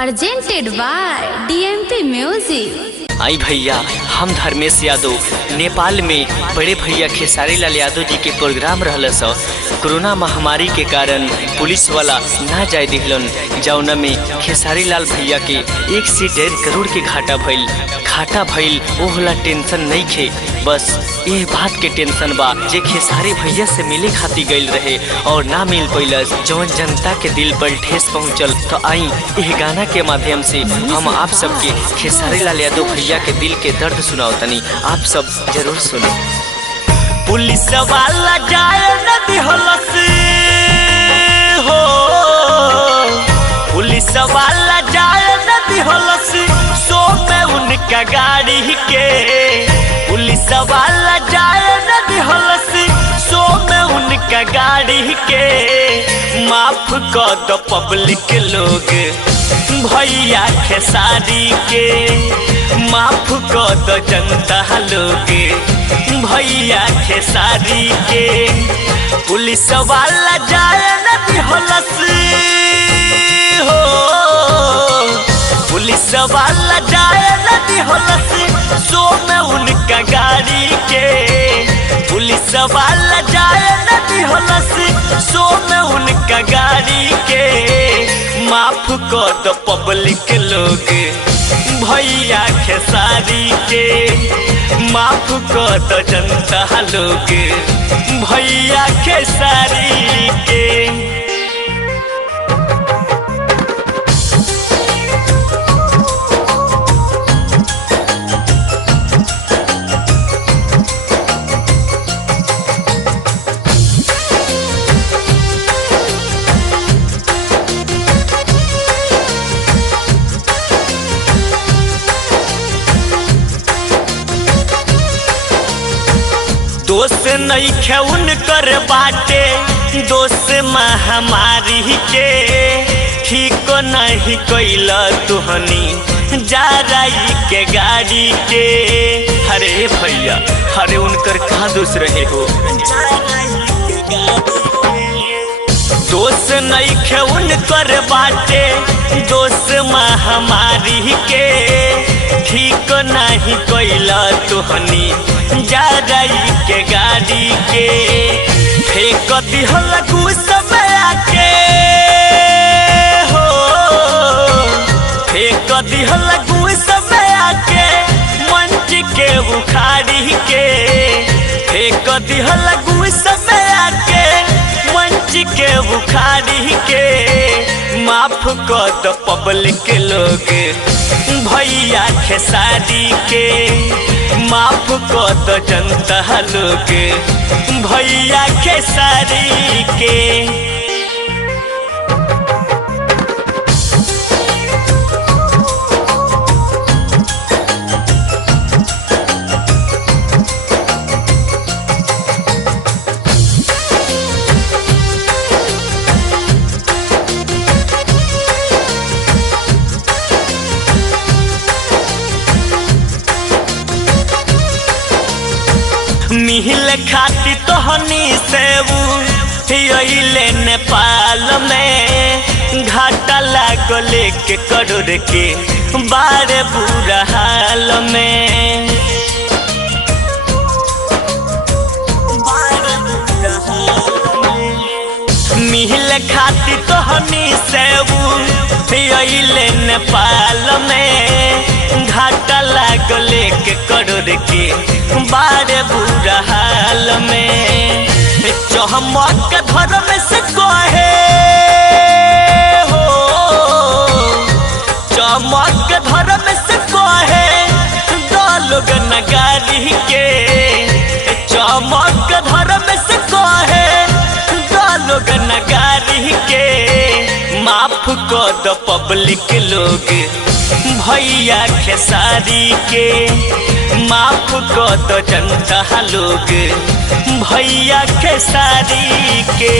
presented by DMP Music। आई भैया, हम धर्मेश यादव नेपाल में बड़े भैया खेसारी लाल यादव जी के प्रोग्राम रहल स। कोरोना महामारी के कारण पुलिस वाला ना जाए दिखलन, जौना में खेसारी लाल भैया के 1 से 1.5 करोड़ के घाटा भइल। ओहला टेंशन नहीं खे, बस ये बात के टेंशन बा जे खेसारी भैया से मिले खातिर गइल रहे और ना मिल पैलस, जौन जनता के दिल पर ठेस पहुँचल। तो आई यह गाना के माध्यम से हम आप सबके खेसारी लाल यादव भैया के दिल के दर्द सुनाओ तनी, आप सब जरूर सुनो। पुलिस वाला जाए नदी हलस हो, पुलिस वाला जाए नदी हलस सो में उनका गाड़ी के, पुलिस वाला जाए नदी हलस सो में उनका गाड़ी के। माफ कर दो पब्लिक लोग भैया खेसारी के, माफ कर दो जनता लोग भैया खेसारी के। पुलिस वाला जाए नदी हलस हो, पुलिस वाला जाए नदी हलस सो में उनका गाड़ी के, पुलिस वाला जाए नदी हलस सो में उनका गाड़ी के। माफ कर दो पब्लिक लोग भैया खेसारी के, माफ कर दो जनता लोग भैया खेसारी के। दोस्त नहीं खे उनकर बाटे, दोस्त महामारी के। ठीक नहीं कैल तुहनी जा रही के गाड़ी के। अरे भैया, अरे उनकर कहाँ दोस्त रहे हो। दोस्त नहीं खे उनकर बाटे, दोस्त महामारी के। ठीक नहीं कैल तुहनी जा रही के गाड़ी के। फेंक दिहल समय आके हो, फेंक दिहल समय आके मंच के उखाड़ी के। फेंक दिहल समय आके मंच के उखाड़ी के। माफ कर दो पब्लिक लोग भैया खेसारी के, माफ कर दो जनता लोग भैया खेसारी के। मिहिल खाती तोहनी से अइले नेपाल में। घाटा लागल के करोड़ के बारे बुरा हाल में। मिहिल खाती तोहनी से अइले नेपाल में। घाटा लागल के करोड़ के बारे बुरा हाल में। चमक धर्म से कहे हो, चमक धर्म से कहे दो लोग नगारी के। चमक धर्म से कहे दो लोग नगारी के। माफ कर दो पब्लिक लोग भैया खेसारी के, माफ कर दो जनता लोग भैया खेसारी के।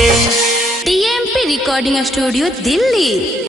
DMP recording studio Delhi.